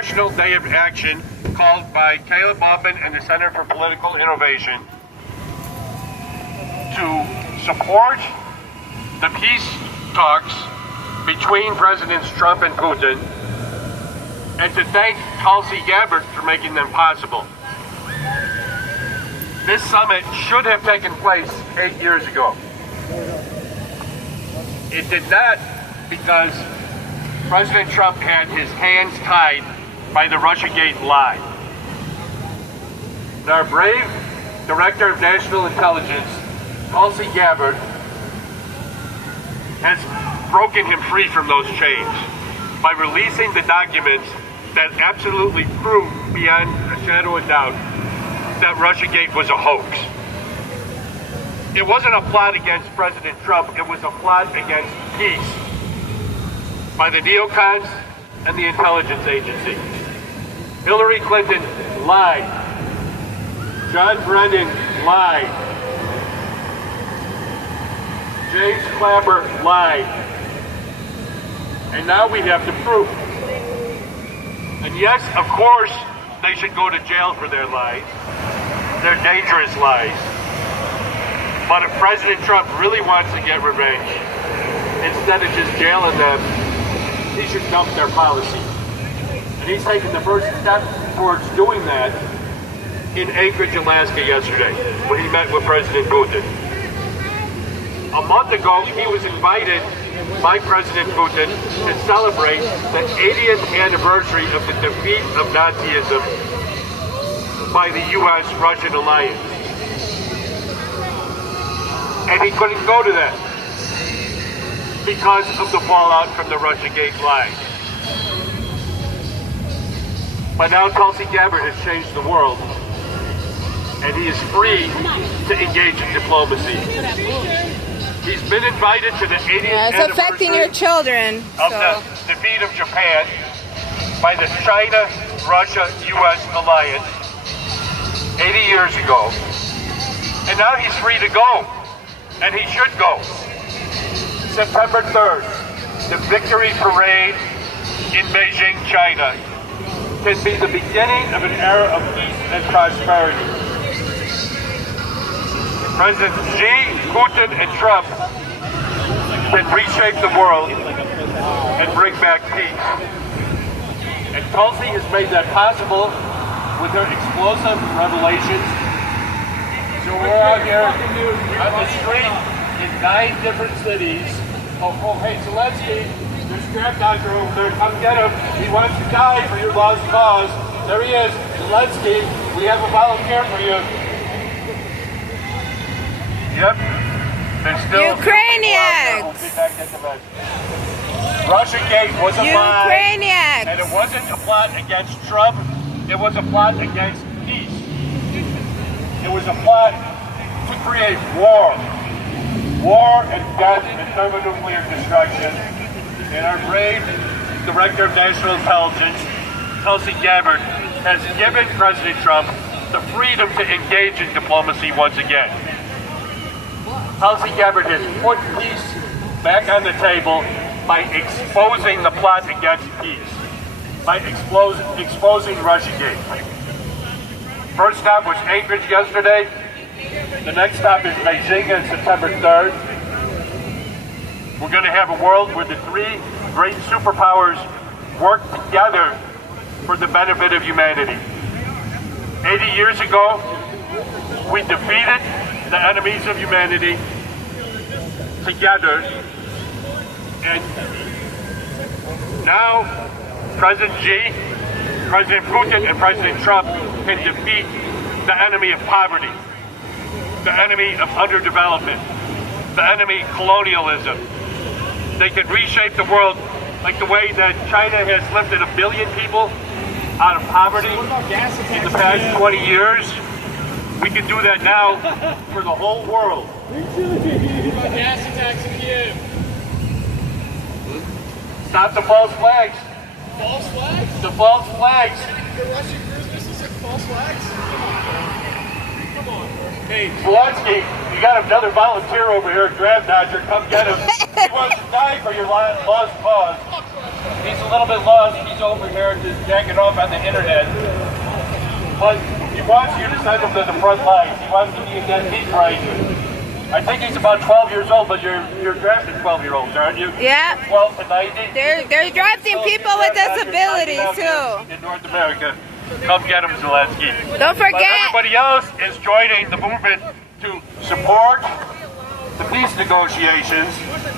National Day of Action called by Caleb Muffin and the Center for Political Innovation to support the peace talks between Presidents Trump and Putin, and to thank Tulsi Gabbard for making them possible. This summit should have taken place 8 years ago. It did not, because President Trump had his hands tied by the Russiagate lie. And our brave Director of National Intelligence, Tulsi Gabbard, has broken him free from those chains by releasing the documents that absolutely prove beyond a shadow of doubt that Russiagate was a hoax. It wasn't a plot against President Trump, it was a plot against peace by the neocons and the intelligence agency. Hillary Clinton lied. John Brennan lied. James Clapper lied. And now we have the proof. And yes, of course, they should go to jail for their lies. They're dangerous lies. But if President Trump really wants to get revenge, instead of just jailing them, he should dump their policy. And he's taken the first step towards doing that in Anchorage, Alaska yesterday, when he met with President Putin. A month ago, he was invited by President Putin to celebrate the 80th anniversary of the defeat of Nazism by the U.S.-Russian alliance. And he couldn't go to that because of the fallout from the Russiagate lie. But now Tulsi Gabbard has changed the world, and he is free to engage in diplomacy. He's been invited to the 80th it's affecting your children. Of the defeat of Japan by the China-Russia-U.S. alliance 80 years ago. And now he's free to go, and he should go. September 3rd, the victory parade in Beijing, China, can be the beginning of an era of peace and prosperity. Presidents Xi, Putin, and Trump can reshape the world and bring back peace. And Tulsi has made that possible with her explosive revelations. So we're out here on the street in 9 different cities. Oh, hey, Zelensky, there's a strap doctor over there. Come get him. He wants to die for your lost cause. There he is. Zelensky, we have a volunteer for you. Yep. There's still Ukrainians. Russiagate was a lie. Ukrainians. And it wasn't a plot against Trump. It was a plot against peace. It was a plot to create war. War and death and thermonuclear destruction. And our brave Director of National Intelligence, Tulsi Gabbard, has given President Trump the freedom to engage in diplomacy once again. Tulsi Gabbard has put peace back on the table by exposing the plot against peace, by exposing Russiagate. First stop was Anchorage yesterday. The next stop is Beijing on September 3rd. We're going to have a world where the 3 great superpowers work together for the benefit of humanity. 80 years ago, we defeated the enemies of humanity together, and now President Xi, President Putin, and President Trump can defeat the enemy of poverty, the enemy of underdevelopment, the enemy colonialism. They can reshape the world like the way that China has lifted 1 billion people out of poverty in the past 20 years. We can do that now for the whole world. Gas attacks in Kiev. Stop the false flags. False flags? The false flags. The Russian cruise missiles are false flags? Come on. Hey, Zelensky, you got another volunteer over here, Grab Dodger. Come get him. He wants to die for your lost cause. He's a little bit lost. He's over here just jacking off on the internet. But he wants you to send him to the front lines. He wants to be a dead meat riser. I think he's about 12 years old, but you're drafting 12-year-olds, aren't you? Yeah. 12 to 90? They're drafting people with disabilities too. In North America. Come get him, Zelensky. Don't But forget. everybody else is joining the movement to support the peace negotiations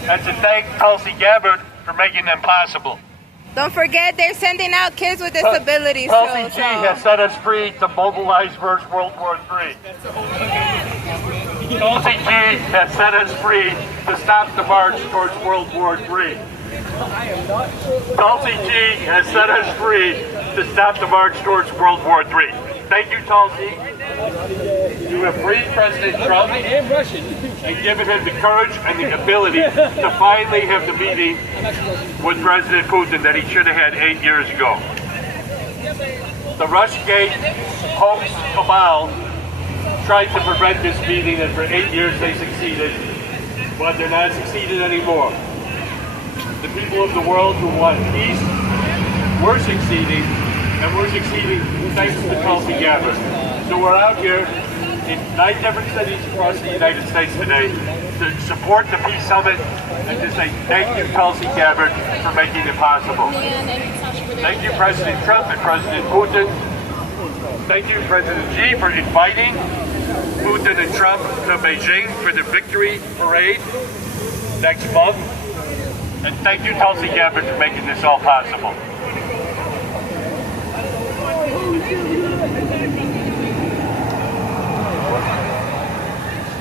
and to thank Tulsi Gabbard for making them possible. Don't forget they're sending out kids with disabilities Tulsi too. G has set us free to mobilize versus World War III. Tulsi G has set us free to stop the march towards World War III. Tulsi G has set us free to stop the march towards World War III. Thank you, Tulsi. You have freed President Trump and given him the courage and the ability to finally have the meeting with President Putin that he should have had 8 years ago. The Russiagate hoax cabal tried to prevent this meeting, and for 8 years they succeeded, but they're not succeeded anymore. The people of the world who want peace, we're succeeding, and we're succeeding thanks to Tulsi Gabbard. So we're out here in 9 different cities across the United States today to support the Peace Summit and to say thank you, Tulsi Gabbard, for making it possible. Thank you, President Trump and President Putin. Thank you, President Xi, for inviting Putin and Trump to Beijing for the victory parade next month. And thank you, Tulsi Gabbard, for making this all possible.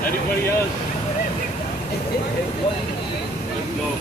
Anybody else? Let's go.